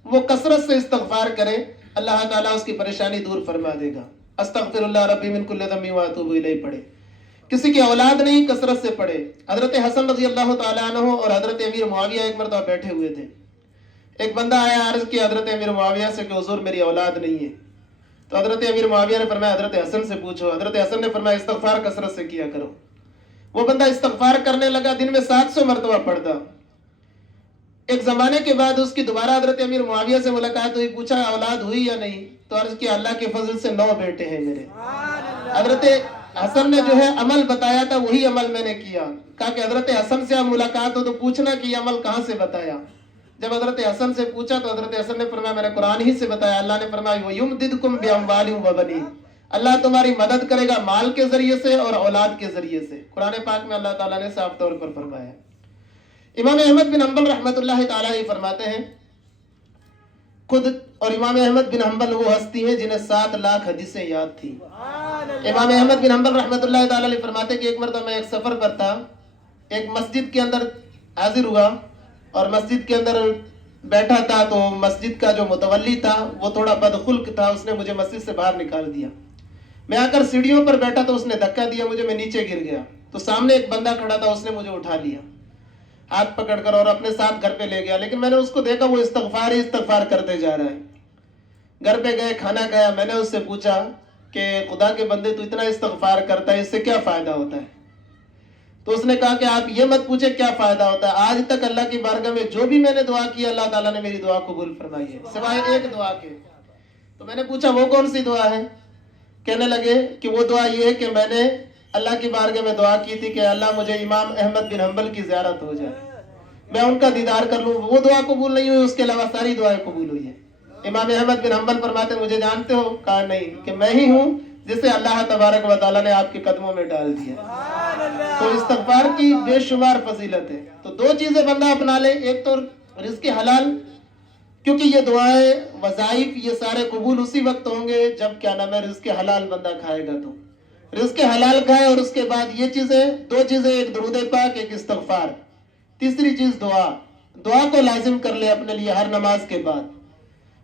وہ کثرت سے استغفار کرے، اللہ تعالیٰ اس کی پریشانی دور فرما دے گا. استغفر اللہ ربی من کل ذنب واتوب الیہ پڑھے. کسی کی اولاد نہیں کثرت سے پڑھے. حضرت حسن رضی اللہ تعالیٰ عنہ اور حضرت امیر معاویہ ایک مرتبہ بیٹھے ہوئے تھے. ایک بندہ آیا عرض کیا حضرت امیر معاویہ سے کہ حضور میری اولاد نہیں ہے. تو حضرت امیر معاویہ نے فرمایا حضرت حسن سے پوچھو. حضرت حسن نے فرمایا استغفار کثرت سے کیا کرو. وہ بندہ استغفار کرنے لگا، دن میں 700 مرتبہ پڑھتا. ایک زمانے کے بعد اس کی دوبارہ حضرت امیر معاویہ سے ملاقات ہوئی، پوچھا اولاد ہوئی یا نہیں؟ تو عرض کیا اللہ کے فضل سے 9 بیٹے ہیں میرے. حضرت حسن نے جو ہے عمل بتایا تھا وہی عمل میں نے کیا. کہا کہ حضرت حسن سے آپ ملاقات ہو تو پوچھنا کہ یہ عمل کہاں سے بتایا. جب حضرت حسن سے پوچھا تو حضرت حسن نے فرمایا میں نے قرآن ہی سے بتایا. اللہ نے فرمایا وَيُمْدِدْكُمْ بِأَمْوَالٍ وَبَنِينَ. اللہ تمہاری مدد کرے گا مال کے ذریعے سے اور اولاد کے ذریعے سے. قرآن پاک میں اللہ تعالیٰ نے صاف طور پر فرمایا. امام احمد بن حنبل رحمۃ اللہ تعالیٰ فرماتے ہیں خود، اور امام احمد بن حنبل وہ ہستی ہیں جنہیں 7 لاکھ حدیثیں یاد تھی. امام احمد بن حنبل رحمۃ اللہ تعالیٰ فرماتے ہیں کہ ایک مرتبہ میں ایک سفر پر تھا، ایک مسجد کے اندر حاضر ہوا اور مسجد کے اندر بیٹھا تھا. تو مسجد کا جو متولی تھا وہ تھوڑا بدخلق تھا، اس نے مجھے مسجد سے باہر نکال دیا. میں آ کر سیڑھیوں پر بیٹھا تو اس نے دھکا دیا مجھے، میں نیچے گر گیا. تو سامنے ایک بندہ کھڑا تھا، اس نے مجھے اٹھا لیا ہاتھ پکڑ کر اور اپنے ساتھ گھر پہ لے گیا. لیکن میں نے اس کو دیکھا وہ استغفار ہی استغفار کرتے جا رہا ہے. گھر پہ گئے، کھانا کھایا. میں نے اس سے پوچھا کہ خدا کے بندے تو اتنا استغفار کرتا ہے، اس سے کیا فائدہ ہوتا ہے؟ تو اس نے کہا کہ آپ یہ مت پوچھیں کیا فائدہ ہوتا ہے، آج تک اللہ کی بارگاہ میں جو بھی میں نے دعا کی اللہ تعالیٰ نے میری دعا قبول فرمائی ہے سوائے ایک دعا کے. تو میں نے پوچھا وہ کون سی دعا ہے؟ کہنے لگے کہ وہ دعا یہ ہے کہ میں نے اللہ کی بارگاہ میں دعا کی تھی کہ اللہ مجھے امام احمد بن حنبل کی زیارت ہو جائے، میں ان کا دیدار کر لوں. وہ دعا قبول نہیں ہوئی، اس کے علاوہ ساری دعائیں قبول ہوئی ہیں. امام احمد بن حنبل فرماتے مجھے جانتے ہو؟ کہا نہیں، کہ میں ہی ہوں جسے اللہ تبارک و تعالیٰ نے آپ کے قدموں میں ڈال دیا. تو استغفار کی بے شمار فضیلت ہے. تو 2 چیزیں بندہ اپنا لے، ایک تو رزق حلال، کیونکہ یہ دعائیں وظائف یہ سارے قبول اسی وقت ہوں گے جب کیا نام ہے رزق حلال بندہ کھائے گا. تو رزق حلال کھائے، اور اس کے بعد یہ چیزیں 2 چیزیں، ایک درود پاک، ایک استغفار. تیسری چیز دعا کو لازم کر لے اپنے لیے ہر نماز کے بعد.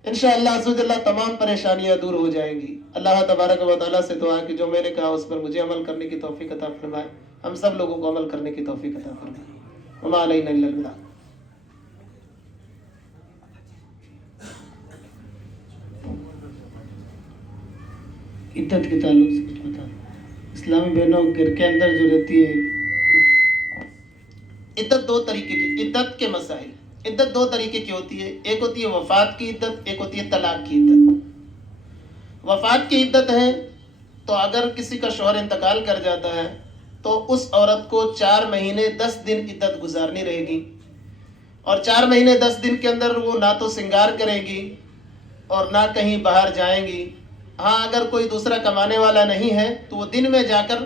انشاءاللہ عزوجل تمام پریشانیاں دور ہو جائیں گی. اللہ تبارک و تعالیٰ سے دعا کہ جو میں نے کہا اس پر مجھے عمل کرنے کی توفیق عطا فرمائے، ہم سب لوگوں کو عمل کرنے کی توفیق عطا فرمائے. وما علینا الا البلاغ. عدت کے تعلق سے کچھ بتا. اسلامی بہنوں کے اندر جو رہتی ہے عدت 2 طریقے کی، عدت کے مسائل. عدت 2 طریقے کی ہوتی ہے، ایک ہوتی ہے وفات کی عدت، ایک ہوتی ہے طلاق کی عدت. وفات کی عدت ہے تو اگر کسی کا شوہر انتقال کر جاتا ہے تو اس عورت کو 4 مہینے 10 دن عدت گزارنی رہے گی. اور 4 مہینے 10 دن کے اندر وہ نہ تو سنگار کریں گی اور نہ کہیں باہر جائیں گی. ہاں اگر کوئی دوسرا کمانے والا نہیں ہے تو وہ دن میں جا کر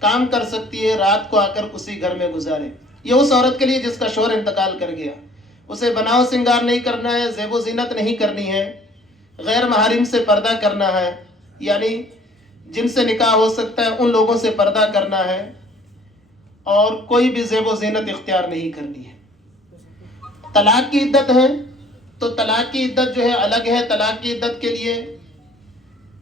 کام کر سکتی ہے, رات کو آ کر اسی گھر میں گزارے. یہ اس عورت کے لیے جس کا شوہر انتقال کر گیا. اسے بناؤ سنگار نہیں کرنا ہے, زیب و زینت نہیں کرنی ہے, غیر محارم سے پردہ کرنا ہے, یعنی جن سے نکاح ہو سکتا ہے ان لوگوں سے پردہ کرنا ہے, اور کوئی بھی زیب و زینت اختیار نہیں کرنی ہے. طلاق کی عدت ہے تو طلاق کی عدت جو ہے الگ ہے. طلاق کی عدت کے لیے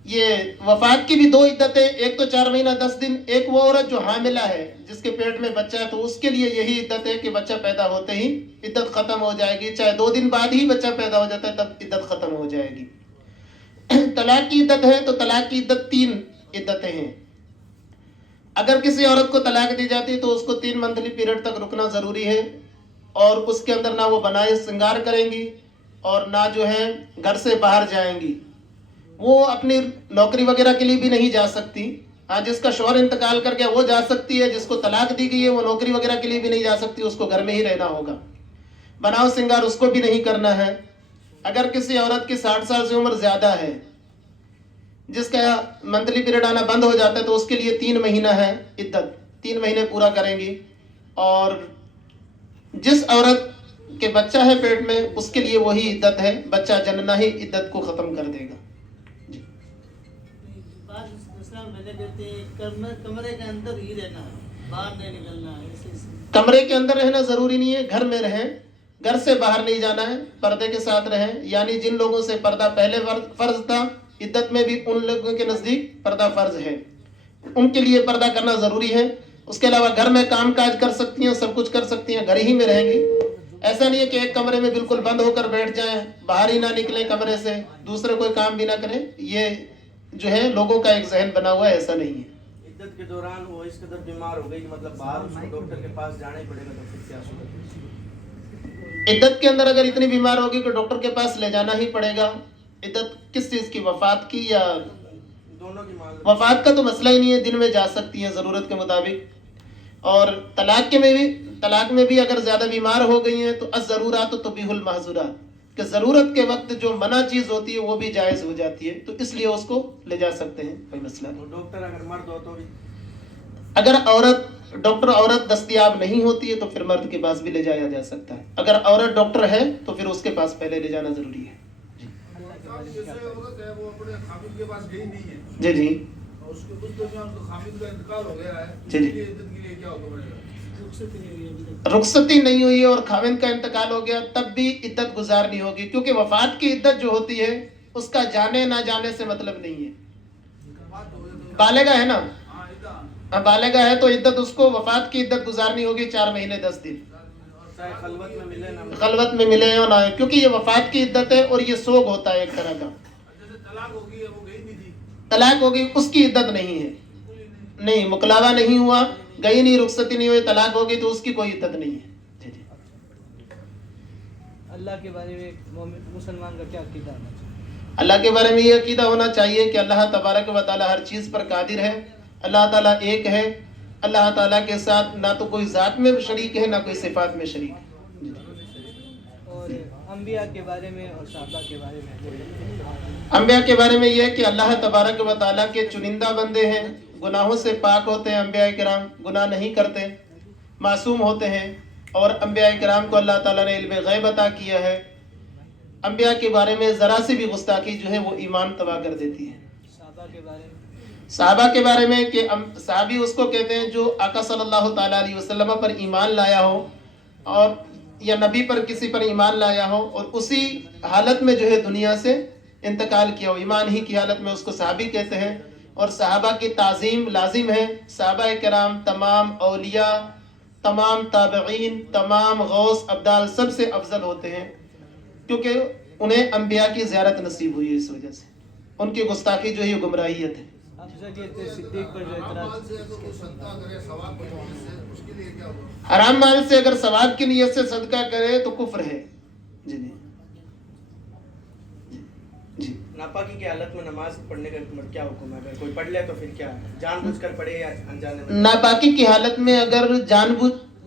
یہ وفات کی بھی 2 عدتیں, ایک تو 4 مہینہ 10 دن, ایک وہ عورت جو حاملہ ہے جس کے پیٹ میں بچہ ہے تو اس کے لیے یہی عدت ہے کہ بچہ پیدا ہوتے ہی عدت ختم ہو جائے گی, چاہے 2 دن بعد ہی بچہ پیدا ہو جاتا ہے تب عدت ختم ہو جائے گی. طلاق کی عدت ہے تو طلاق کی عدت 3 عدتیں ہیں. اگر کسی عورت کو طلاق دی جاتی ہے تو اس کو 3 منتھلی پیریڈ تک رکنا ضروری ہے, اور اس کے اندر نہ وہ بنائے سنگار کریں گی اور نہ جو ہے گھر سے باہر جائیں گی. وہ اپنی نوکری وغیرہ کے لیے بھی نہیں جا سکتی. ہاں جس کا شوہر انتقال کر گیا وہ جا سکتی ہے, جس کو طلاق دی گئی ہے وہ نوکری وغیرہ کے لیے بھی نہیں جا سکتی, اس کو گھر میں ہی رہنا ہوگا. بناؤ سنگار اس کو بھی نہیں کرنا ہے. اگر کسی عورت کی 60 سال سے عمر زیادہ ہے جس کا منتھلی پیریڈ آنا بند ہو جاتا ہے تو اس کے لیے 3 مہینہ ہے عدت, 3 مہینے پورا کریں گی. اور جس عورت کے بچہ ہے پیٹ میں اس کے لیے وہی عدت ہے, بچہ جننا ہی عدت کو ختم کر دے گا. کمرے کے اندر ہی رہنا ہے, باہر نہیں نکلنا ہے. کمرے کے اندر رہنا ضروری نہیں ہے, گھر میں رہیں, گھر سے باہر نہیں جانا ہے, پردے کے ساتھ رہیں. یعنی جن لوگوں سے پردہ پہلے فرض تھا عدت میں بھی ان لوگوں کے نزدیک پردہ فرض ہے, ان کے لیے پردہ کرنا ضروری ہے. اس کے علاوہ گھر میں کام کاج کر سکتی ہیں, سب کچھ کر سکتی ہیں, گھر ہی میں رہیں گی. ایسا نہیں ہے کہ ایک کمرے میں بالکل بند ہو کر بیٹھ جائیں, باہر ہی نہ نکلیں کمرے سے, دوسرے کوئی کام بھی نہ کریں. یہ جو ہے لوگوں کا ایک ذہن بنا ہوا ہے, ایسا نہیں ہے. عدت کے دوران وہ اس قدر بیمار ہو گئی کہ مطلب باہر اس کو ڈاکٹر کے پاس جانا ہی پڑے گا, تو پھر کیا صورت ہے؟ عدت کے اندر اگر اتنی بیمار ہوگی کہ ڈاکٹر کے پاس لے جانا ہی پڑے گا. عدت کس چیز کی, وفات کی یا دونوں کی مان. وفات کا تو مسئلہ ہی نہیں ہے, دن میں جا سکتی ہیں ضرورت کے مطابق. اور طلاق میں بھی اگر زیادہ بیمار ہو گئی ہیں تو الضرورات تبیح المحظورات, کہ ضرورت کے وقت جو منع چیز ہوتی ہے وہ بھی جائز ہو جاتی ہے, تو اس لیے اس کو لے جا سکتے ہیں, کوئی مسئلہ نہیں. ڈاکٹر اگر مرد ہو تو بھی اگر عورت دستیاب نہیں ہوتی ہے تو پھر مرد کے پاس بھی لے جایا جا سکتا ہے. اگر عورت ڈاکٹر ہے تو پھر اس کے پاس پہلے لے جانا ضروری ہے. جی جی جی رخصتی نہیں ہوئی اور خاوند کا انتقال ہو گیا تب بھی عدت گزارنی ہوگی, کیونکہ وفات کی عدت جو ہوتی ہے اس کا جانے نہ جانے سے مطلب نہیں ہے. بالغہ ہے نا, بالغہ ہے تو عدت اس کو وفات کی عدت گزارنی ہوگی 4 مہینے 10 دن, چاہے خلوت میں ملے نہ ملے. خلوت میں ملے اور نہ, کیونکہ یہ وفات کی عدت ہے اور یہ سوگ ہوتا ہے ایک طرح کا. طلاق ہوگی اس کی عدت نہیں ہے, نہیں مقلاوہ نہیں ہوا, گئی نہیں, رخصتی نہیں ہوئی, طلاق ہوگی تو اس کی کوئی عدت نہیں ہے. جی جی. اللہ کے بارے میں مسلمان کا کیا عقیدہ ہونا چاہیے؟ اللہ کے بارے میں یہ عقیدہ ہونا چاہیے کہ اللہ تبارک و تعالی ہر چیز پر قادر ہے, اللہ تعالیٰ ایک ہے, اللہ تعالیٰ کے ساتھ نہ تو کوئی ذات میں شریک ہے نہ کوئی صفات میں شریک ہے. اور انبیاء کے بارے میں اور صحابہ کے بارے میں. انبیاء کے بارے میں یہ ہے کہ اللہ تبارک و تعالیٰ کے چنندہ بندے ہیں, گناہوں سے پاک ہوتے ہیں. انبیاء کرام گناہ نہیں کرتے, معصوم ہوتے ہیں, اور انبیاء کرام کو اللہ تعالیٰ نے علم غیب عطا کیا ہے. انبیاء کے بارے میں ذرا سی بھی گستاخی جو ہے وہ ایمان تباہ کر دیتی ہے. صحابہ کے بارے میں, صحابہ کے بارے میں کہ صحابی اس کو کہتے ہیں جو آقا صلی اللہ تعالیٰ علیہ وسلم پر ایمان لایا ہو, اور یا نبی پر کسی پر ایمان لایا ہو اور اسی حالت میں جو ہے دنیا سے انتقال کیا ہو, ایمان ہی کی حالت میں, اس کو صحابی کہتے ہیں. اور صحابہ کی تعظیم لازم ہے. صحابہ کرام تمام اولیاء, تمام تابعین, تمام غوث ابدال سب سے افضل ہوتے ہیں, کیونکہ انہیں انبیاء کی زیارت نصیب ہوئی ہے. اس وجہ سے ان کی گستاخی جو ہے یہ گمراہیت ہے. صدیق پر جو اعتراض, حرام مال سے اگر ثواب کی نیت سے صدقہ کرے تو کفر ہے. جی جی. ناپاکی کی حالت میں نماز پڑھنے کا کیا حکم ہے؟ اگر کوئی پڑھ لے تو پھر کیا, جان بوجھ کر پڑھے یا انجانے میں؟ ناپاکی کی حالت میں اگر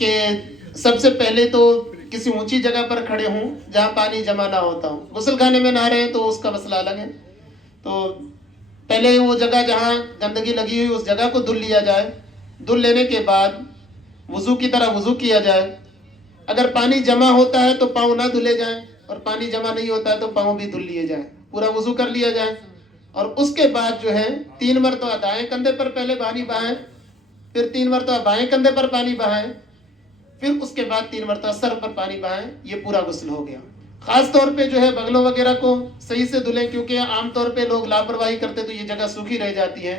کہ سب سے پہلے تو کسی اونچی جگہ پر کھڑے ہوں جہاں پانی جمع نہ ہوتا ہوں. غسل خانے میں نہ رہے تو اس کا مسئلہ الگ ہے. تو پہلے وہ جگہ جہاں گندگی لگی ہوئی اس جگہ کو دھل لیا جائے. دھل لینے کے بعد وضو کی طرح وضو کیا جائے. اگر پانی جمع ہوتا ہے تو پاؤں نہ دھلے جائیں, اور پانی جمع نہیں ہوتا ہے تو پاؤں بھی دھل لیے جائیں. پورا وضو کر لیا جائے, اور اس کے بعد جو ہے 3 مرتبہ دائیں کندھے پر پہلے پانی بہائیں, پھر 3 مرتبہ بائیں کندھے پر پانی بہائیں, پھر اس کے بعد 3 مرتبہ سر پر پانی بہائیں. یہ پورا غسل ہو گیا. خاص طور پہ جو ہے بغلوں وغیرہ کو صحیح سے دھلیں, کیونکہ عام طور پہ لوگ لاپرواہی کرتے تو یہ جگہ سوکھی رہ جاتی ہے.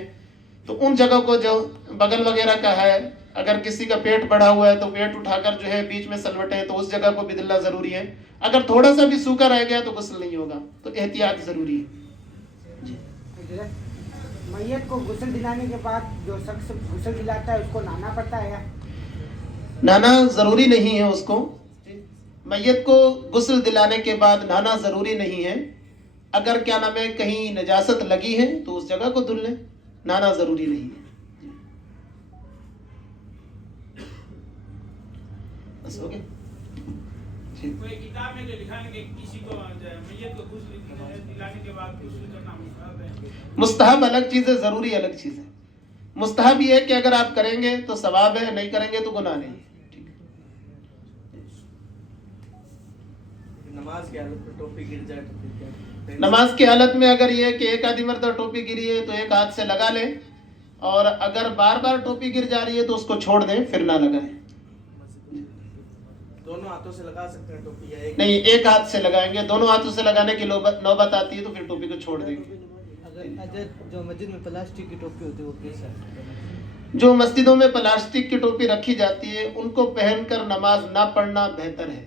تو ان جگہ کو جو بغل وغیرہ کا ہے, اگر کسی کا پیٹ بڑھا ہوا ہے تو پیٹ اٹھا کر جو ہے بیچ میں سلوٹیں, تو اس جگہ کو بھی دھلنا ضروری ہے. اگر تھوڑا سا بھی سوکھا رہ گیا تو غسل نہیں ہوگا, تو احتیاط ضروری ہے. میت کو غسل دلانے کے بعد جو شخص غسل دلاتا ہے اس کو نہانا پڑتا ہے؟ نہانا ضروری نہیں ہے اس کو. میت کو غسل دلانے کے بعد نہانا ضروری نہیں ہے. اگر کیا نام ہے کہیں نجاست لگی ہے تو اس جگہ کو دھل لیں, نہانا ضروری نہیں ہے. بس ہو گیا. کوئی کتاب میں جو لکھا ہے کہ کسی کو میت کو غسل دلانے کے بعد غسل کرنا مستحب ہے. مستحب الگ چیز ہے, ضروری الگ چیز ہے. مستحب یہ ہے کہ اگر آپ کریں گے تو ثواب ہے, نہیں کریں گے تو گناہ نہیں ہے. نماز کی حالت میں ٹوپی گر جائے تو پھر کیا؟ نماز کی حالت میں اگر یہ کہ ایک آدھی مرتبہ ٹوپی گری ہے تو ایک ہاتھ سے لگا لیں, اور اگر بار بار ٹوپی گر جا رہی ہے تو اس کو چھوڑ دیں, پھر نہ لگائیں. دونوں ہاتھوں سے لگا سکتے ہیں ٹوپی, یا ایک؟ نہیں, ایک ہاتھ سے لگائیں گے. دونوں ہاتھوں سے لگانے کی نوبت آتی ہے تو پھر ٹوپی کو چھوڑ دیں گے. اگر جو مسجد میں پلاسٹک کی ٹوپی ہوتی ہے وہ کیسا ہے؟ جو مسجدوں میں پلاسٹک کی ٹوپی رکھی جاتی ہے ان کو پہن کر نماز نہ پڑھنا بہتر ہے,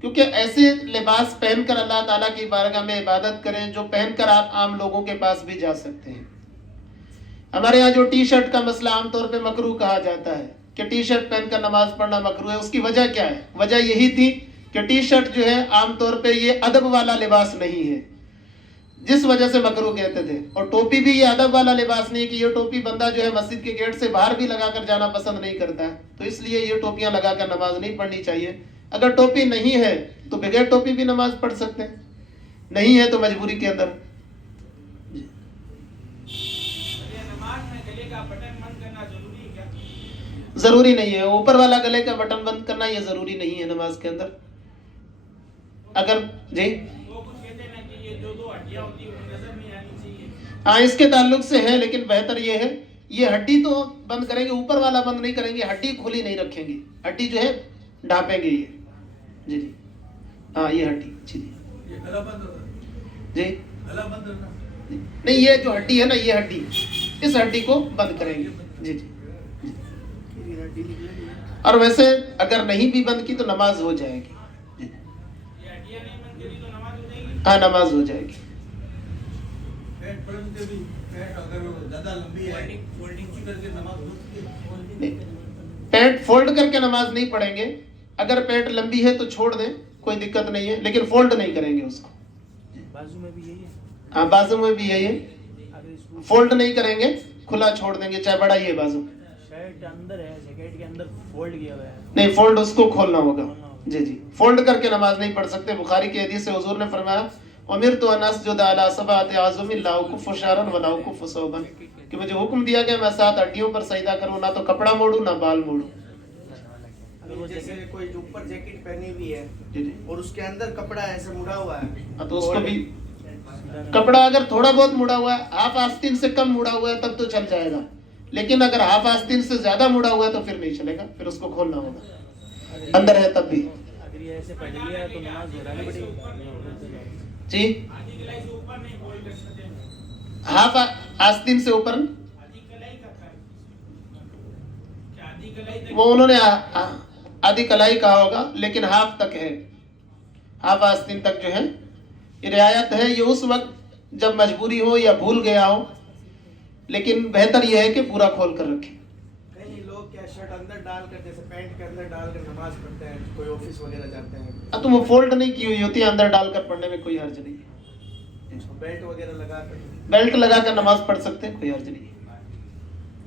کیونکہ ایسے لباس پہن کر اللہ تعالیٰ کی بارگاہ میں عبادت کریں جو پہن کر آپ عام لوگوں کے پاس بھی جا سکتے ہیں. ہمارے یہاں جو ٹی شرٹ کا مسئلہ عام طور پہ مکروہ کہا جاتا ہے کہ ٹی شرٹ پہن کر نماز پڑھنا مکروہ ہے, اس کی وجہ کیا ہے؟ وجہ یہی تھی کہ ٹی شرٹ جو ہے عام طور پہ یہ ادب والا لباس نہیں ہے, جس وجہ سے مکروہ کہتے تھے. اور ٹوپی بھی یہ ادب والا لباس نہیں ہے کہ یہ ٹوپی بندہ جو ہے مسجد کے گیٹ سے باہر بھی لگا کر جانا پسند نہیں کرتا ہے, تو اس لیے یہ ٹوپیاں لگا کر نماز نہیں پڑھنی چاہیے. اگر ٹوپی نہیں ہے تو بغیر ٹوپی بھی نماز پڑھ سکتے ہیں, نہیں ہے تو مجبوری کے اندر. نماز میں گلے کا بٹن بند کرنا ضروری ہے کیا؟ ضروری نہیں ہے. اوپر والا گلے کا بٹن بند کرنا یہ ضروری نہیں ہے نماز کے اندر. اگر جی وہ کچھ کہتے ہیں نا کہ یہ جو ہڈیاں ہوتی ہیں وہ نظر نہیں آنی چاہیے. ہاں, اس کے تعلق سے ہے, لیکن بہتر یہ ہے یہ ہڈی تو بند کریں گے, اوپر والا بند نہیں کریں گے. ہڈی کھلی نہیں رکھیں گے, ہڈی جو ہے ڈھانپیں گے. یہ جی جی ہاں, یہ ہڈی جی یہ گلا بند ہوتا ہے, جی گلا بند ہوتا ہے. نہیں, یہ جو ہڈی ہے نا, یہ ہڈی, اس ہڈی کو بند کریں گے. جی جی. اور ویسے اگر نہیں بھی بند کی تو نماز ہو جائے گی. یہ ہڈیاں نہیں بند کری تو نماز ہو جائے گی. ہاں, نماز ہو جائے گی. پیٹ پڑھنے کے بھی پیٹ اگر زیادہ لمبی ہے فولڈنگ کر کے نماز ہو سکتی ہے. پینٹ فولڈ کر کے نماز نہیں پڑھیں گے. اگر پیٹ لمبی ہے تو چھوڑ دیں, کوئی دقت نہیں ہے, لیکن فولڈ نہیں کریں گے اس کو. بازو میں بھی یہی ہے. ہاں, بازو میں بھی یہی ہے, اگر اس کو فولڈ نہیں کریں گے, کھلا چھوڑ دیں گے, چاہے بڑا ہی ہے بازو. شرٹ اندر ہے, جیکٹ کے اندر فولڈ کیا ہوا ہے. نہیں, فولڈ اس کو کھولنا ہوگا. جی جی, فولڈ کر کے نماز نہیں پڑھ سکتے. بخاری کی حدیث سے حضور نے فرمایا امرت ان اسجد علی سبعۃ اعظم لا اکف شعرا ولا اکف ثوبا, کہ مجھے حکم دیا گیا میں 7 ہڈیوں پر سجدہ کروں, نہ تو کپڑا موڑوں نہ بال موڑوں. جیسے کوئی جو اوپر جیکٹ پہنی ہوئی ہے جی جی, اور اس کے اندر کپڑا ایسے مڑا ہوا ہے, تو اس کو بھی کپڑا اگر تھوڑا بہت مڑا ہوا ہے, ہاف آستین سے کم مڑا ہوا ہے تب تو چل جائے گا, لیکن اگر ہاف آستین سے زیادہ مڑا ہوا ہے تو پھر نہیں چلے گا, پھر اس کو کھولنا ہوگا. اندر ہے تب بھی. اگر یہ ایسے پڑھ لیا ہے تو نماز دہرانی پڑے گی. جی, آدھی کلائی سے اوپر نہیں فولڈ کر سکتے. ہاف آستین سے اوپر آدھی کلائی کا کیا آدھی کلائی تک وہ انہوں نے آدھی کلائی کہا ہوگا, لیکن ہاف تک ہے, ہاف آستین تک جو ہے یہ رعایت ہے. یہ اس وقت جب مجبوری ہو یا بھول گیا ہو, لیکن بہتر یہ ہے کہ پورا کھول کر رکھیں. کئی لوگ کیا شرٹ اندر ڈال کر جیسے پینٹ کے اندر ڈال کر نماز پڑھتے ہیں, کوئی آفس وغیرہ جاتے ہیں تو وہ فولڈ نہیں کی ہوئی ہوتی ہے, اندر ڈال کر پڑھنے میں کوئی حرج نہیں ہے. بیلٹ وغیرہ لگا کر. بیلٹ لگا کر نماز پڑھ سکتے ہیں, کوئی حرج نہیں ہے.